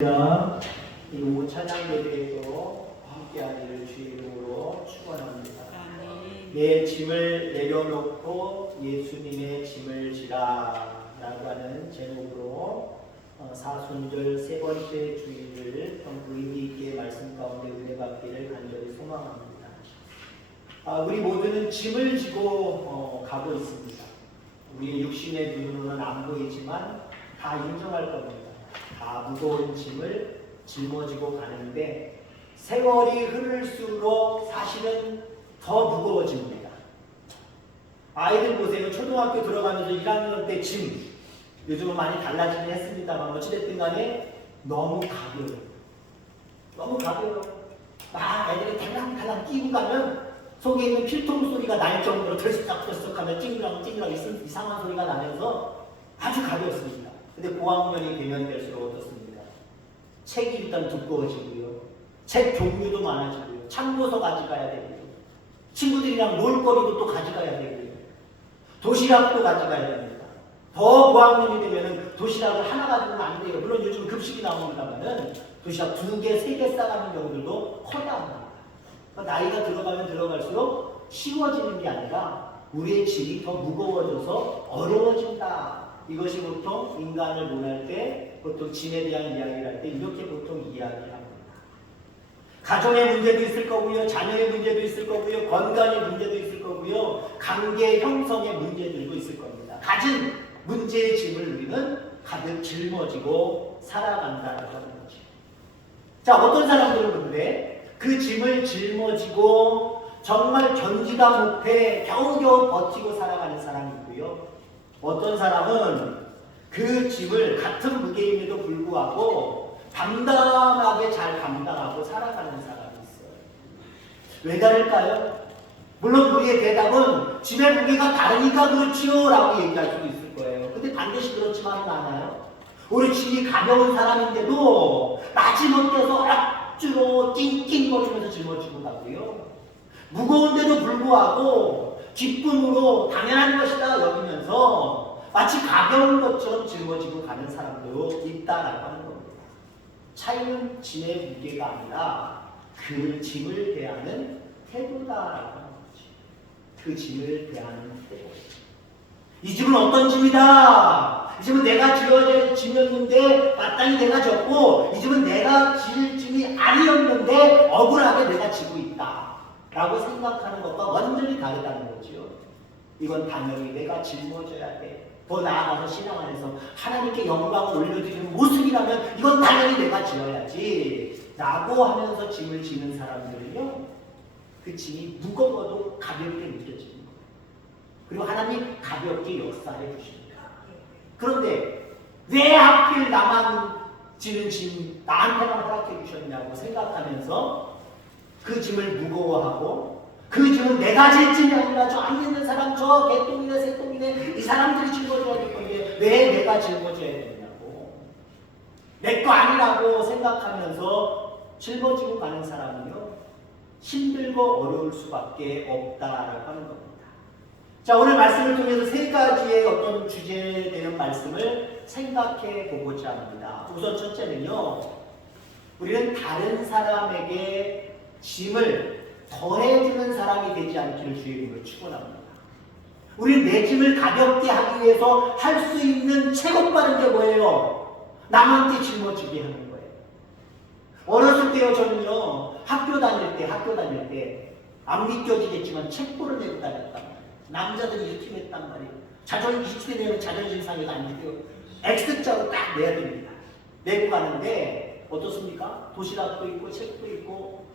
이 오후 찬양 예배에도 함께하기를 주의 이름으로 축원합니다. 내 짐을 내려놓고 예수님의 짐을 지라라고 하는 제목으로 사순절 세 번째 주일을 의미 있게 말씀 가운데 은혜 받기를 간절히 소망합니다. 우리 모두는 짐을 지고 가고 있습니다. 우리의 육신의 눈으로는 안 보이지만 다 인정할 겁니다. 다 무거운 짐을 짊어지고 가는데 세월이 흐를수록 사실은 더 무거워집니다. 아이들 보세요. 초등학교 들어가면서 1학년 때 짐, 요즘은 많이 달라지긴 했습니다만 어찌됐든 간에 너무 가벼워요. 너무 가벼워요. 막 애들이 달랑달랑 뛰고 가면 속에 있는 필통 소리가 날 정도로 덜썩덜썩하면 찡그랑 이상한 소리가 나면서 아주 가볍습니다. 근데 고학년이 되면 될수록 어떻습니까? 책이 일단 두꺼워지고요. 책 종류도 많아지고요. 참고서 가져가야 되고요. 친구들이랑 놀거리도 또 가져가야 되고요. 도시락도 가져가야 됩니다. 더 고학년이 되면 도시락을 하나 가지고는 안 돼요. 물론 요즘 급식이 나옵니다만은 도시락 2개, 3개 싸가는 경우들도 허다합니다. 그러니까 나이가 들어가면 들어갈수록 쉬워지는 게 아니라 우리의 짐이 더 무거워져서 어려워진다. 이것이 보통 인간을 논할 때, 보통 짐에 대한 이야기를 할 때 이렇게 보통 이야기를 합니다. 가정의 문제도 있을 거고요, 자녀의 문제도 있을 거고요, 건강의 문제도 있을 거고요, 관계 형성의 문제들도 있을 겁니다. 가진 문제의 짐을 우리는 가득 짊어지고 살아간다는 거죠. 자, 어떤 사람들은 근데 그 짐을 짊어지고 정말 견디다 못해 겨우겨우 버티고 살아가는 사람이 있고요. 어떤 사람은 그 짐을 같은 무게임에도 불구하고 담담하게 잘 감당하고 살아가는 사람이 있어요. 왜 다를까요? 물론 우리의 대답은 짐의 무게가 다르니까 그렇지요 라고 얘기할 수도 있을 거예요. 근데 반드시 그렇지만은 않아요. 우리 짐이 가벼운 사람인데도 마지못해서 억지로 낑낑거리면서 짊어지고 가고요. 무거운데도 불구하고 기쁨으로 당연한 것이다 여기면서 마치 가벼운 것처럼 짊어지고 가는 사람도 있다라고 하는 겁니다. 차이는 짐의 무게가 아니라 그 짐을 대하는 태도다라고 하는 거지. 그 짐을 대하는 태도. 이 짐은 어떤 짐이다. 이 짐은 내가 짐이었는데 마땅히 내가 졌고, 이 짐은 내가 질 짐이 아니었는데 억울하게 내가 지고 있다 라고 생각하는 것과 완전히 다르다는 거죠. 이건 당연히 내가 짊어져야 돼. 더 나아가서 신앙 안에서 하나님께 영광을 올려드리는 모습이라면 이건 당연히 내가 지어야지 라고 하면서 짐을 지는 사람들은요, 그 짐이 무거워도 가볍게 느껴집니다. 그리고 하나님 가볍게 역사해 주십니다. 그런데 왜 하필 나만 지는 짐 나한테만 허락해 주셨냐고 생각하면서 그 짐을 무거워하고, 그 짐은 내가 질 짐이 아니라 저 안에 있는 사람, 저 개똥이네 새똥이네 이 사람들이 짊어져야 될 건데 왜 내가 짊어져야 되냐고, 내 거 아니라고 생각하면서 짊어지고 가는 사람은요, 힘들고 어려울 수밖에 없다라고 하는 겁니다. 자, 오늘 말씀을 통해서 세 가지의 어떤 주제되는 말씀을 생각해 보고자 합니다. 우선 첫째는요, 우리는 다른 사람에게 짐을 더해주는 사람이 되지 않기를 주의 이름으로 축원합니다. 우리는 내 짐을 가볍게 하기 위해서 할 수 있는 최고 빠른 게 뭐예요? 남한테 짊어지게 하는 거예요. 어렸을 때요, 저는요, 학교 다닐 때 안 믿겨지겠지만 책보를 내고 다녔단 말이에요. 남자들이 이렇게 냈단 말이에요. 이렇게 내면 자존심 상해가 안 돼요. X자로 딱 내야 됩니다. 내고 가는데 어떻습니까? 도시락도 있고 책도 있고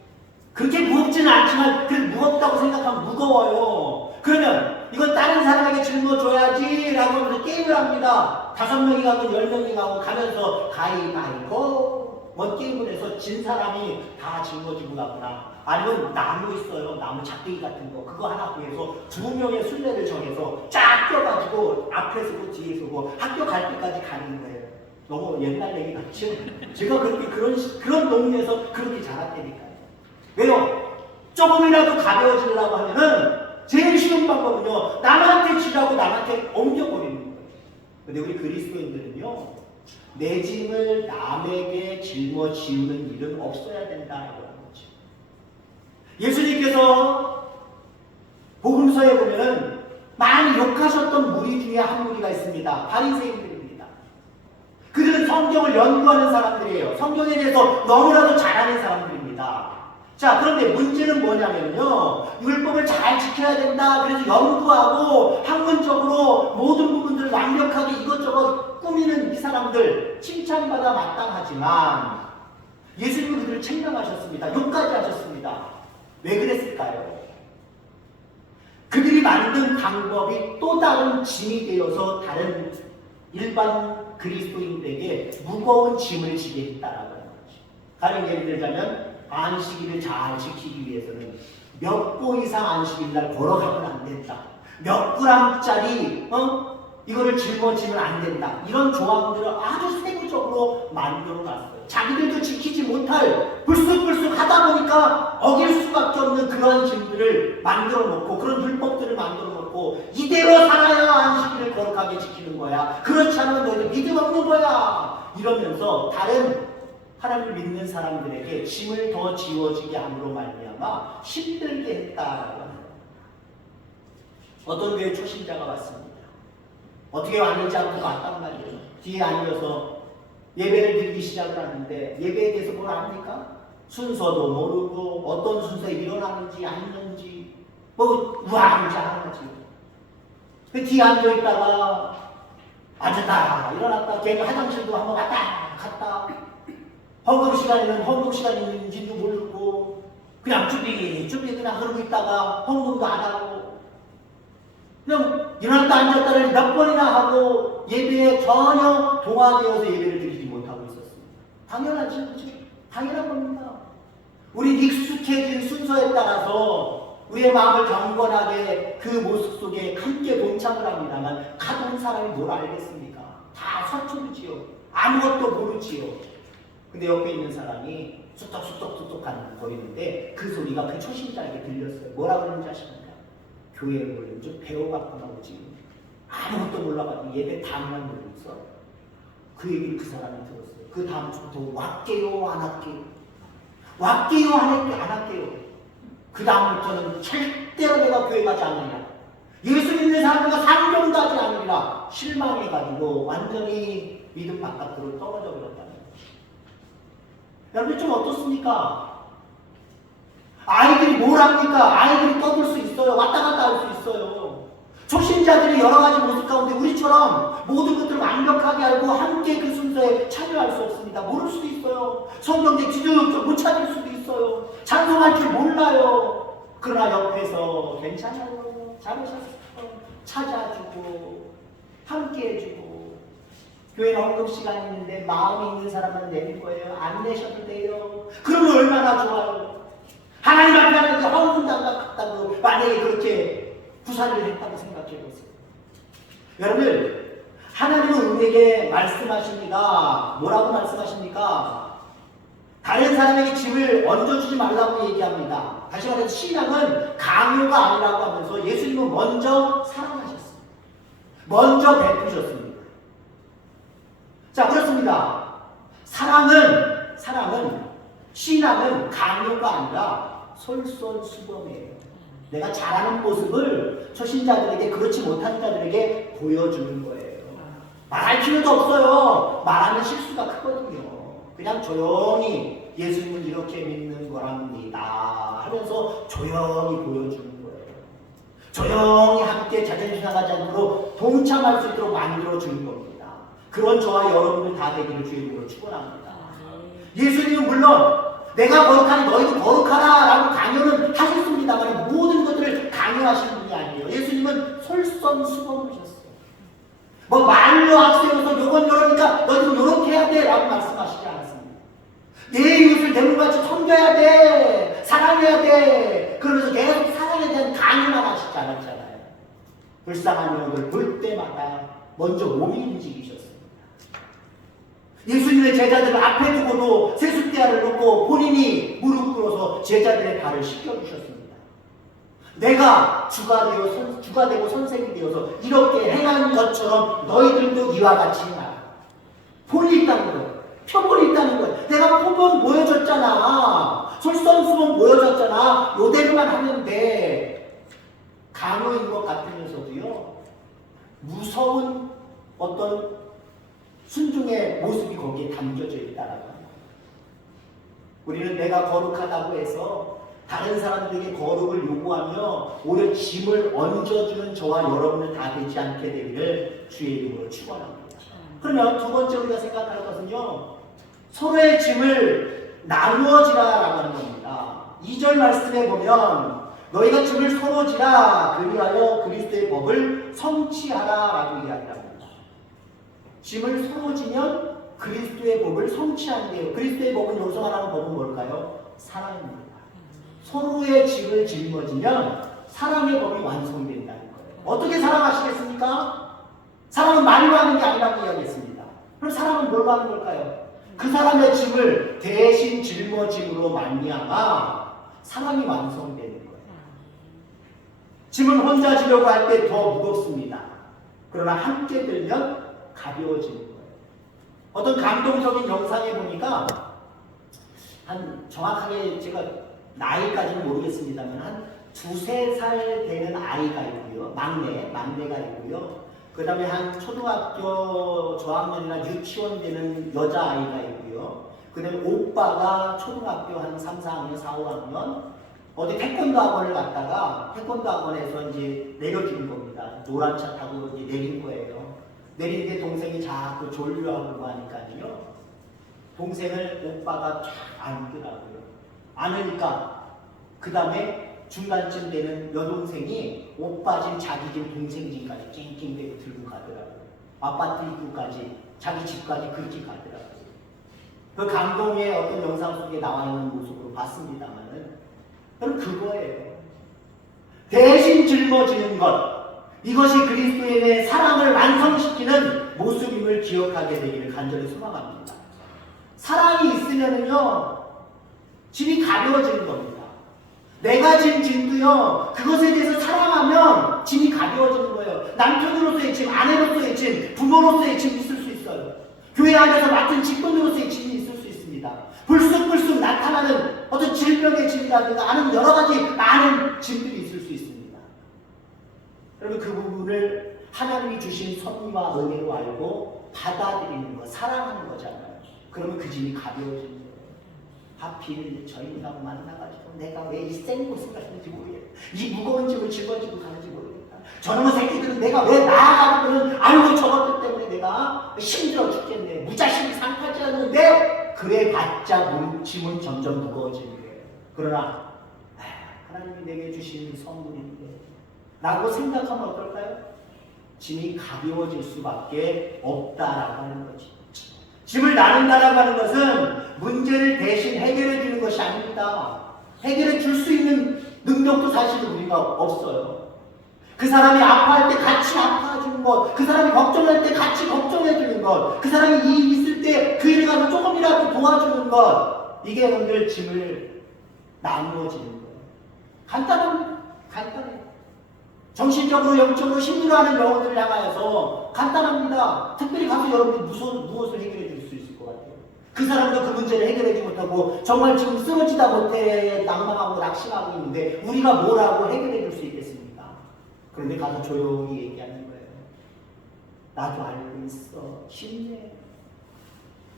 그렇게 무겁지는 않지만 그 무겁다고 생각하면 무거워요. 그러면 이건 다른 사람에게 짊어줘야지 라고 하면서 게임을 합니다. 5명이 가고 10명이 가고 가면서 가위바위보 뭔 게임을 해서 진 사람이 다 짊어지고 가거나, 아니면 나무 있어요. 나무 작대기 같은 거 그거 하나 구해서 2명의 순례를 정해서 쫙 껴가지고 앞에 서고 뒤에 서고 학교 갈 때까지 가는 거예요. 너무 옛날 얘기 같죠? 제가 그렇게 그런 동네에서 그렇게 자랐다니까요. 왜요? 조금이라도 가벼워지려고 하면은 제일 쉬운 방법은요, 남한테 지라고 남한테 옮겨버리는 거예요. 근데 우리 그리스도인들은요, 내 짐을 남에게 짊어지우는 일은 없어야 된다라고 하는 거죠. 예수님께서 복음서에 보면은 많이 욕하셨던 무리 중에 한 무리가 있습니다. 바리새인들입니다. 그들은 성경을 연구하는 사람들이에요. 성경에 대해서 너무나도 잘 아는 사람들입니다. 자, 그런데 문제는 뭐냐면요, 율법을 잘 지켜야 된다, 그래서 연구하고 학문적으로 모든 부분들을 완벽하게 이것저것 꾸미는 이 사람들 칭찬받아 마땅하지만 예수님은 그들을 책망하셨습니다. 욕까지 하셨습니다. 왜 그랬을까요? 그들이 만든 방법이 또 다른 짐이 되어서 다른 일반 그리스도인들에게 무거운 짐을 지게 했다라고 하는 거죠. 다른 예를 들자면 안식일을 잘 지키기 위해서는 몇 보 이상 안식일날 걸어가면 안 된다. 몇 그램짜리 이거를 짊어지면 안 된다. 이런 조항들을 아주 세부적으로 만들어놨어요. 자기들도 지키지 못할 불쑥불쑥 하다 보니까 어길 수밖에 없는 그런 짐들을 만들어놓고 그런 율법들을 만들어놓고 이대로 살아야 안식일을 거룩하게 지키는 거야. 그렇지 않으면 너희들 믿음 없는 거야. 이러면서 다른 하나님을 믿는 사람들에게 짐을 더 지워지게 함으로 말미암아 힘들게 했다라고 합니다. 어떤 교회 초신자가 왔습니다. 어떻게 왔는지 아무도 왔단 말이에요. 뒤에 앉아서 예배를 드리기 시작을 하는데 예배에 대해서 뭘 압니까? 순서도 모르고 어떤 순서에 일어나는지 앉는지 뭐 우왕좌왕하지. 그 뒤에 앉아있다가 앉았다 일어났다 걔가 화장실도 한번 왔다 갔다 헌금 시간에는 헌금 시간이 있는지도 모르고 그냥 쭈삐 그냥 그러고 있다가 헌금도 안 하고 그냥 일어났다 앉았다를 몇 번이나 하고 예배에 전혀 동화되어서 예배를 드리지 못하고 있었습니다. 당연하지, 그렇죠? 당연한 겁니다. 우리 익숙해진 순서에 따라서 우리의 마음을 경건하게 그 모습 속에 함께 동참을 합니다만 가던 사람이 뭘 알겠습니까? 다 서투르지요. 아무것도 모르지요. 근데 옆에 있는 사람이 쑥덕쑥덕 거리는데 그 소리가 그 초신자에게 들렸어요. 뭐라 그러는지 아십니까? 교회에 오면 좀 배워갖고 나오지. 아무것도 몰라가지고 예배 다음만 보고 있어. 그 얘기를 그 사람이 들었어요. 그 다음 주부터 왔게요 안 할게요. 왔게요 안 할게요. 그 다음부터는 절대로 내가 교회 가지 않느냐. 예수 믿는 사람들과 상종도 하지 않으리라. 실망해가지고 완전히 믿음 바깥으로 떨어져 버렸다는 거죠. 여러분 좀 어떻습니까? 아이들이 뭘 합니까? 아이들이 떠들 수 있어요. 왔다 갔다 할 수 있어요. 초신자들이 여러 가지 모습 가운데 우리처럼 모든 것들을 완벽하게 알고 함께 그 순서에 참여할 수 없습니다. 모를 수도 있어요. 성경책 뒤져도 못 찾을 수도 있어요. 찬송할 줄 몰라요. 그러나 옆에서 괜찮아요. 잘하셨어요. 찾아주고 함께 해주고 교회 헌금 시간이 있는데 마음이 있는 사람은 내는 거예요. 안 내셔도 돼요. 그러면 얼마나 좋아요. 하나님 앞에 하는데 헌금도 안 갚았다고 만약에 그렇게 구사를 했다고 생각해 보세요. 여러분 하나님은 우리에게 말씀하십니다. 뭐라고 말씀하십니까? 다른 사람에게 짐을 얹어주지 말라고 얘기합니다. 다시 말해서 신앙은 강요가 아니라고 하면서 예수님은 먼저 사랑하셨습니다. 먼저 베푸셨습니다. 자, 그렇습니다. 신앙은 강요가 아니라 솔선수범이에요. 내가 잘하는 모습을 초신자들에게 그렇지 못한 자들에게 보여주는 거예요. 말할 필요도 없어요. 말하면 실수가 크거든요. 그냥 조용히 예수님은 이렇게 믿는 거랍니다 하면서 조용히 보여주는 거예요. 조용히 함께 자존심 상하지 않도록 동참할 수 있도록 만들어주는 겁니다. 그런 저와 여러분들 다 되기를 주의 이름으로 축원합니다. 예수님은 물론 내가 거룩하니 너희도 거룩하라 라고 강요는 하셨습니다만 모든 것들을 강요하시는 분이 아니에요. 예수님은 솔선수범하셨어요. 뭐 말로 앞세워서 요건 요러니까 너희도 요렇게 해야 돼 라고 말씀하시지 않았습니다. 내 이웃을 내 몸같이 섬겨야 돼, 사랑해야 돼, 그러면서 계속 사랑에 대한 강요만 하시지 않았잖아요. 불쌍한 영혼을 볼 때마다 먼저 몸이 움직이셨습니다. 예수님의 제자들을 앞에 두고도 세숫대야를 놓고 본인이 무릎 꿇어서 제자들의 발을 씻겨주셨습니다. 내가 주가 되고 선생이 되어서 이렇게 행한 것처럼 너희들도 이와 같이 해라. 본이 있다는 거예요. 표본이 있다는 거예요. 내가 표본 보여줬잖아. 솔선수범 보여줬잖아. 요대로만 하면 돼. 간호인 것 같으면서도요. 무서운 어떤 순종의 모습이 거기에 담겨져 있다라고 합니다. 우리는 내가 거룩하다고 해서 다른 사람들에게 거룩을 요구하며 오히려 짐을 얹어주는 저와 여러분을 다 되지 않게 되기를 주의 이름으로 축원합니다. 그러면 두 번째 우리가 생각할 것은요. 서로의 짐을 나누어지라라고 하는 겁니다. 2절 말씀에 보면 너희가 짐을 서로 지라 그리하여 그리스도의 법을 성취하라라고 이야기합니다. 짐을 서로 지면 그리스도의 법을 성취한대요. 그리스도의 법은 여기서 말하는 법은 뭘까요? 사랑입니다. 서로의 짐을 짊어지면 사랑의 법이 완성된다는 거예요. 어떻게 사랑하시겠습니까? 사랑은 말로 하는 게 아니라고 이야기했습니다. 그럼 사랑은 뭘로 하는 걸까요? 그 사람의 짐을 대신 짊어짐으로 말미암아 사랑이 완성되는 거예요. 짐은 혼자 지려고 할 때 더 무겁습니다. 그러나 함께 들면 가벼워지는 거예요. 어떤 감동적인 영상에 보니까 한 정확하게 제가 나이까지는 모르겠습니다만 한 2~3살 되는 아이가 있고요. 막내가 있고요. 그 다음에 한 초등학교 저학년이나 유치원 되는 여자아이가 있고요. 그 다음에 오빠가 초등학교 한 3~4학년, 4~5학년 어디 태권도 학원을 갔다가 태권도 학원에서 이제 내려주는 겁니다. 노란 차 타고 이제 내린 거예요. 내리는데 동생이 자꾸 졸려하고 하니까요. 동생을 오빠가 쫙 안더라고요. 안으니까 그 다음에 중간쯤 되는 여동생이 오빠 짐, 자기 짐, 동생 짐까지 낑낑대고 들고 가더라고요. 아파트 입구까지, 자기 집까지 그렇게 가더라고요. 그 감동의 어떤 영상 속에 나와 있는 모습으로 봤습니다만은 그럼 그거예요. 대신 짊어지는 것. 이것이 그리스도인의 사랑을 완성시키는 모습임을 기억하게 되기를 간절히 소망합니다. 사랑이 있으면은요, 짐이 가벼워지는 겁니다. 내가 진 짐도요, 그것에 대해서 사랑하면 짐이 가벼워지는 거예요. 남편으로서의 짐, 아내로서의 짐, 부모로서의 짐이 있을 수 있어요. 교회 안에서 맡은 직분으로서의 짐이 있을 수 있습니다. 불쑥불쑥 나타나는 어떤 질병의 짐이라든가 아니면 여러 가지 많은 짐들이 있을 수 있습니다. 여러분 그 부분을 하나님이 주신 섭리와 은혜로 알고 받아들이는 거, 사랑하는 거잖아요. 그러면 그 짐이 가벼워지는 거예요. 하필 저 인간 만나가지고 내가 왜 이 센 곳을 갔는지 모르겠다. 이 무거운 짐을 짊어지고 가는지 모르겠다. 저놈의 새끼들은 내가 왜 나아가는 알고 저것들 때문에 내가 힘들어 죽겠네. 무자식이 상하지 않는데 그래봤자 짐은 점점 무거워지는 거예요. 그러나 하나님이 내게 주신 선물인데 라고 생각하면 어떨까요? 짐이 가벼워질 수밖에 없다라고 하는 거지. 짐을 나눈다라고 하는 것은 문제를 대신 해결해 주는 것이 아닙니다. 해결해 줄 수 있는 능력도 사실 우리가 없어요. 그 사람이 아파할 때 같이 아파주는 것, 그 사람이 걱정할 때 같이 걱정해 주는 것, 그 사람이 일 있을 때 그 일을 가서 조금이라도 도와주는 것, 이게 여러분들 짐을 나누어지는 거예요. 간단해요. 정신적으로, 영적으로 힘들어하는 영혼들을 향하여서 간단합니다. 특별히 가서 여러분이 무엇을 해결해 줄 수 있을 것 같아요? 그 사람도 그 문제를 해결하지 못하고 정말 지금 쓰러지다 못해 낭망하고 낙심하고 있는데 우리가 뭐라고 해결해 줄 수 있겠습니까? 그런데 가서 조용히 얘기하는 거예요. 나도 알고 있어. 힘내.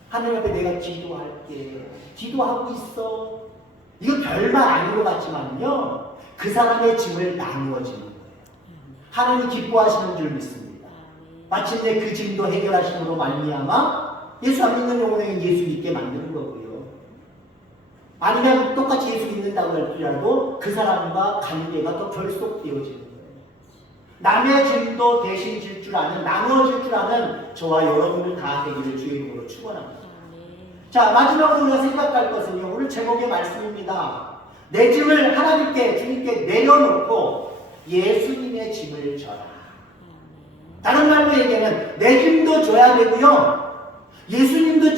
하나님 앞에 내가 기도할게. 기도하고 있어. 이거 별말 아닌 것 같지만요. 그 사람의 짐을 나누어지는 거예요. 하나님이 기뻐하시는 줄 믿습니다. 마침내 그 짐도 해결하심으로 말미암아 예수 안 믿는 영혼에게 예수 믿게 만드는 거고요. 아니면 똑같이 예수 믿는다고 할지라도 그 사람과 관계가 더 결속되어지는 거예요. 남의 짐도 대신 질 줄 아는, 나누어질 줄 아는 저와 여러분을 다 되기를 주의 이름으로 축원합니다. 자, 마지막으로 우리가 생각할 것은요. 오늘 제목의 말씀입니다. 내 짐을 하나님께, 주님께 내려놓고 예수님의 짐을 져라. 다른 말로 얘기하면 내 짐도 져야 되고요. 예수님의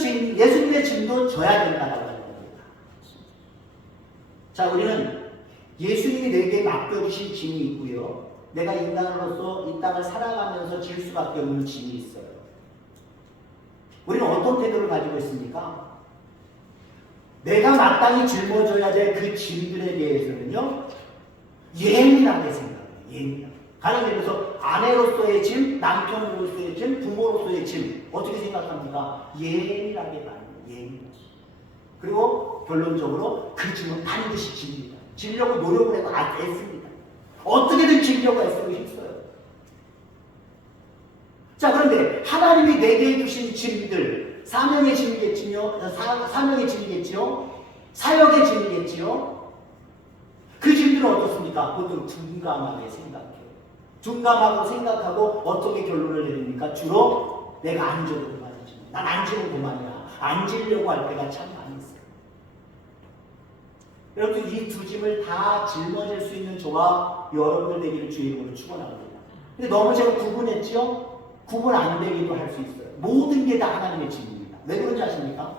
짐도 져야 된다고 하는 겁니다. 자, 우리는 예수님이 내게 맡겨주신 짐이 있고요. 내가 인간으로서 이 땅을 살아가면서 질 수밖에 없는 짐이 있어요. 우리는 어떤 태도를 가지고 있습니까? 내가 마땅히 짊어져야 될 그 짐들에 대해서는요, 예민하게 생각해요. 예민하게. 가령 예를 들어서 아내로서의 짐, 남편으로서의 짐, 부모로서의 짐 어떻게 생각합니까? 예민하게 봐요. 예민하게. 그리고 결론적으로 그 짐은 반드시 집니다. 지려고 노력을 해도 애씁니다. 어떻게든 지려고 애쓰고 힘써요. 자, 그런데 하나님이 내게 주신 짐들, 사명의 짐이겠지요, 사명의 짐이겠지요, 사역의 짐이겠지요. 그 짐들은 어떻습니까? 보통 둔감하게 생각해요. 둔감하고 생각하고 어떻게 결론을 내립니까? 주로 내가 안 줘도 그만이지. 난 안 지는 그만이야. 안 지려고 할 때가 참 많이 있어요. 여러분, 이 두 짐을 다 짊어질 수 있는 저와 여러분들 되기를 주의 이름으로 축원합니다. 근데 너무 제가 구분했죠? 구분 안 되기도 할 수 있어요. 모든 게 다 하나님의 짐입니다. 왜 그런지 아십니까?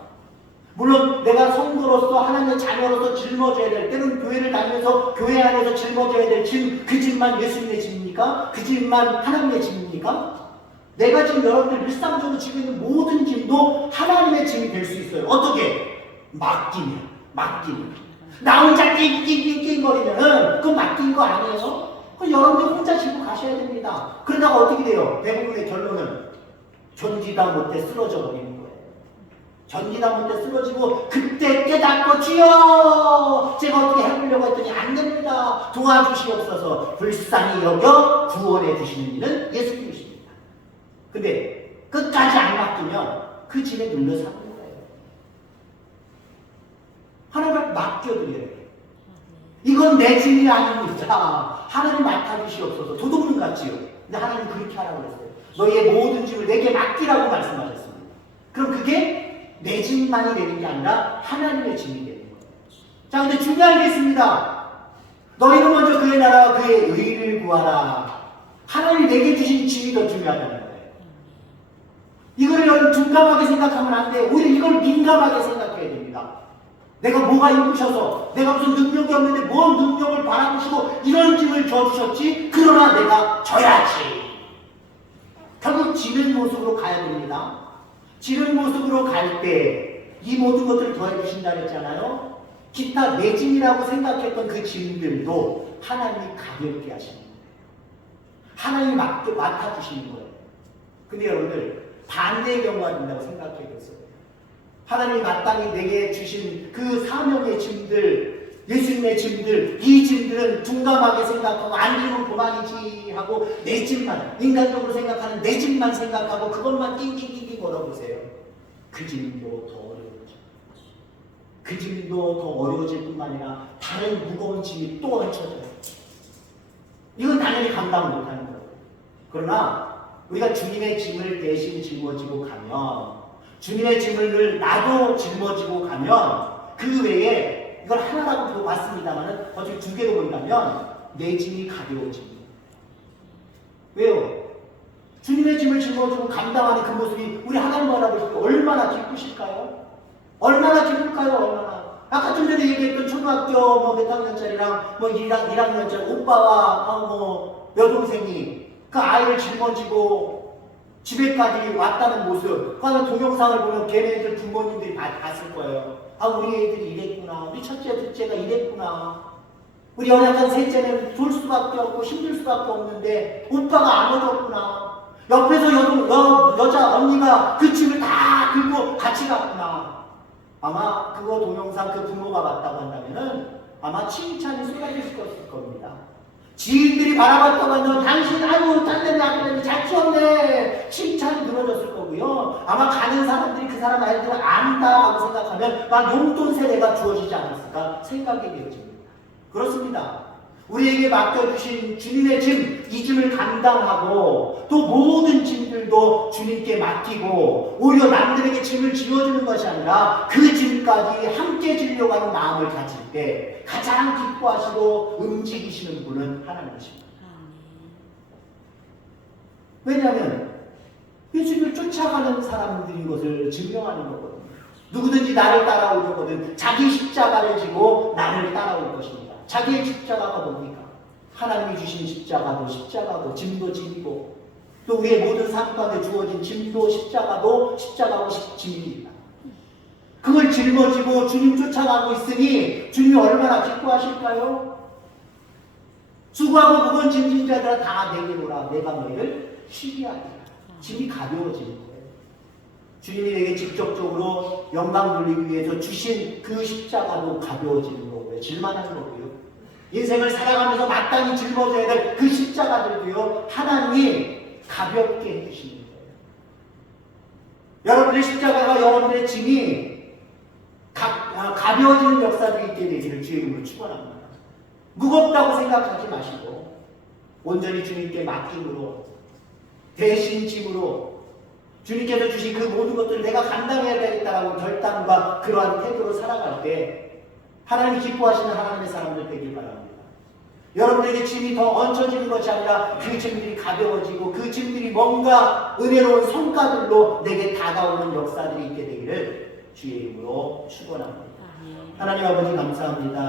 물론 내가 성도로서 하나님의 자녀로서 짊어져야 될, 때는 교회를 다니면서 교회 안에서 짊어져야 될 짐, 그 짐만 예수님의 짐입니까? 그 짐만 하나님의 짐입니까? 내가 지금 여러분들 일상적으로 지고 있는 모든 짐도 하나님의 짐이 될 수 있어요. 어떻게? 맡기면. 나 혼자 낑낑거리면은 그건 맡긴 거 아니에요? 그건 여러분들 혼자 지고 가셔야 됩니다. 그러다가 어떻게 돼요? 대부분의 결론은 견디다 못해 쓰러져 버리는 거예요. 견디다 못해 쓰러지고 그때 깨닫고 주여 제가 어떻게 해보려고 했더니 안 됩니다. 도와주시옵소서. 불쌍히 여겨 구원해 주시는 이는 예수님이십니다. 근데 끝까지 안 맡기면 그 짐에 눌러 사는 거예요. 하나님을 맡겨드려야 돼요. 이건 내 짐이 아닙니다. 하나님 맡아주시옵소서. 도둑놈 같지요. 근데 하나님 그렇게 하라고 했어요. 너희의 모든 짐을 내게 맡기라고 말씀하셨습니다. 그럼 그게 내 짐만이 되는 게 아니라 하나님의 짐이 되는 거예요. 자, 근데 중요한 게 있습니다. 너희는 먼저 그의 나라와 그의 의를 구하라. 하나님이 내게 주신 짐이 더 중요하다는 거예요. 이걸 여러분 둔감하게 생각하면 안 돼요. 오히려 이걸 민감하게 생각해야 됩니다. 내가 뭐가 있으셔서 내가 무슨 능력이 없는데 뭔 능력을 바라보시고 이런 짐을 져주셨지? 그러나 내가 져야지. 결국 지는 모습으로 가야 됩니다. 지는 모습으로 갈 때 이 모든 것들을 더해주신다 그랬잖아요. 기타 내 짐이라고 생각했던 그 짐들도 하나님이 가볍게 하시는 거예요. 하나님이 맡아주시는 거예요. 근데 여러분들 반대의 경우가 된다고 생각해 보세요. 하나님이 마땅히 내게 주신 그 사명의 짐들, 예수님의 짐들, 이 짐들은 둔감하게 생각하고 안 주면 그만이지 하고 내 짐만, 인간적으로 생각하는 내 짐만 생각하고 그것만 낑낑낑낑 걸어보세요. 그 짐도 더 어려워져. 그 짐도 더 어려워질 뿐만 아니라 다른 무거운 짐이 또 얹혀져요. 이건 당연히 감당 못하는 거예요. 그러나 우리가 주님의 짐을 대신 짊어지고 가면, 주님의 짐을 나도 짊어지고 가면 그 외에 이걸 하나라고 보고 봤습니다만은 어떻게 두 개로 본다면 내 짐이 가벼워집니다. 왜요? 주님의 짐을 짊어지고 감당하는 그 모습이 우리 하나님 바라보실 때 얼마나 기쁘실까요? 얼마나 기쁠까요? 얼마나. 아까 좀 전에 얘기했던 초등학교 몇 학년짜리랑 1학년짜리 오빠와 여동생이 그 아이를 짊어지고 집에까지 왔다는 모습, 그 동영상을 보면 걔네들 부모님들이 봤을 거예요. 아, 우리 애들이 이랬구나. 우리 첫째, 둘째가 이랬구나. 우리 연약한 셋째는 돌 수밖에 없고 힘들 수밖에 없는데 오빠가 안 오셨구나. 옆에서 여자 언니가 그 짐을 다 들고 같이 갔구나. 아마 그거 동영상 그 부모가 봤다고 한다면은 아마 칭찬이 쏟아질 겁니다. 지인들이 바라봤다고 하면 당신 아유 딴데는 아들이 잘 키웠네 칭찬이 늘어졌을 거고요. 아마 가는 사람들이 그 사람 아이들을 안다라고 생각하면 막 용돈 세례가 주어지지 않았을까 생각이 되어집니다. 그렇습니다. 우리에게 맡겨주신 주님의 짐, 이 짐을 감당하고 또 모든 짐들도 주님께 맡기고 오히려 남들에게 짐을 지어주는 것이 아니라 그 짐까지 함께 지려고 하는 마음을 가질 때 가장 기뻐하시고 움직이시는 분은 하나님이십니다. 왜냐하면 예수님을 쫓아가는 사람들인 것을 증명하는 거거든요. 누구든지 나를 따라오려거든 자기 십자가를 지고 나를 따라올 것입니다. 자기의 십자가가 뭡니까? 하나님이 주신 십자가도 십자가고 짐도 짐이고 또 우리의 모든 삶 가운데 주어진 짐도 십자가고 짐입니다. 그걸 짊어지고 주님 쫓아가고 있으니 주님이 얼마나 기뻐하실까요? 수고하고 무거운 짐진 자들아 다 내게 오라. 내가 너희를 쉬게 하리라. 짐이 가벼워지는 거예요. 주님이 내게 직접적으로 영광 돌리기 위해서 주신 그 십자가도 가벼워지는 거고요. 질만한 거고요. 인생을 살아가면서 마땅히 짊어져야 될 그 십자가들도요, 하나님이 가볍게 해주시는 거예요. 여러분의 십자가가 여러분의 짐이 가벼워지는 역사들이 있게 되기를 주의 이름으로 축원합니다. 무겁다고 생각하지 마시고 온전히 주님께 맡김으로, 대신 짐으로 주님께서 주신 그 모든 것들을 내가 감당해야 되겠다라고 결단과 그러한 태도로 살아갈 때 하나님이 기뻐하시는 하나님의 사람들 되길 바랍니다. 여러분에게 짐이 더 얹혀지는 것이 아니라 그 짐들이 가벼워지고 그 짐들이 뭔가 은혜로운 성과들로 내게 다가오는 역사들이 있게 되기를 주의 이름으로 축원합니다. 하나님 아버지 감사합니다.